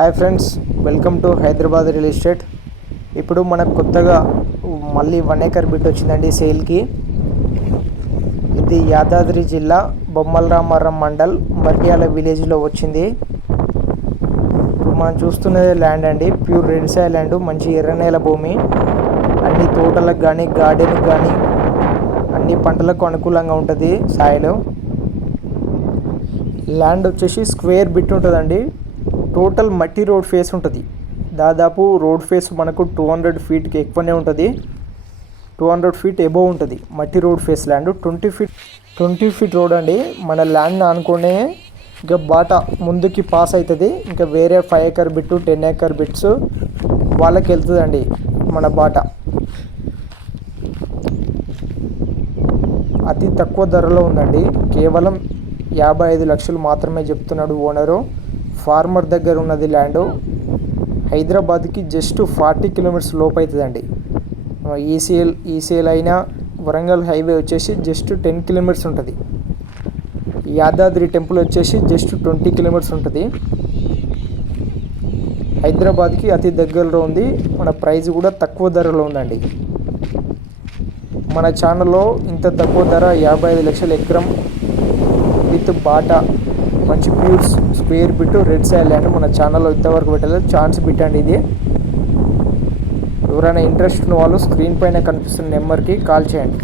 Hi friends, welcome to Hyderabad real estate. ఇప్పుడు మనకు కొత్తగా మళ్ళీ 1 ఎకర్ బిట్ వచ్చిందండి సేల్కి. ఇది యాదాద్రి జిల్లా బొమ్మలరామారం మండల్ మర్యాల విలేజ్లో వచ్చింది. ఇప్పుడు మనం చూస్తున్నదే ల్యాండ్ అండి, ప్యూర్ రెడ్ సాయిల్ ల్యాండ్, మంచి ఎర్రనేల భూమి. అన్ని తోటలకు కానీ గార్డెన్కి కానీ అన్ని పంటలకు అనుకూలంగా ఉంటుంది సాయిల్. ల్యాండ్ వచ్చేసి స్క్వేర్ బిట్ ఉంటుందండి. టోటల్ మట్టి రోడ్ ఫేస్ ఉంటుంది. దాదాపు రోడ్ ఫేస్ మనకు 200 ఫీట్కి ఎక్కువనే ఉంటుంది. 200 ఫీట్ ఎబోవ్ ఉంటుంది మట్టి road face land. 20 feet road అండి. మన ల్యాండ్ అనుకునే ఇంకా బాటా ముందుకి పాస్ అవుతుంది. ఇంకా వేరే 5 ఎకర్ బిట్టు 10 ఎకర్ బిట్స్ వాళ్ళకి వెళ్తుందండి మన బాటా. అతి తక్కువ ధరలో ఉందండి. కేవలం 55 లక్షలు మాత్రమే చెప్తున్నాడు ఓనరు. ఫార్మర్ దగ్గర ఉన్నది ల్యాండ్. హైదరాబాద్కి జస్ట్ 40 కిలోమీటర్స్ లోపు అవుతుందండి. ఈసీఎల్ అయినా వరంగల్ హైవే వచ్చేసి జస్ట్ 10 కిలోమీటర్స్ ఉంటుంది. యాదాద్రి టెంపుల్ వచ్చేసి జస్ట్ 20 కిలోమీటర్స్ ఉంటుంది. హైదరాబాద్కి అతి దగ్గరలో ఉంది. మన ప్రైస్ కూడా తక్కువ ధరలో ఉందండి. మన ఛానల్లో ఇంత తక్కువ ధర 55 లక్షల ఎకరం విత్ బాటా మంచి pure square bit red soil land మన ఛానల్లో ఇంతవరకు పెట్టలేదు. ఛాన్స్ బిట్టండి ఇది. ఎవరైనా ఇంట్రెస్ట్ ఉన్న వాళ్ళు స్క్రీన్ పైన కనిపిస్తున్న నెంబర్కి కాల్ చేయండి.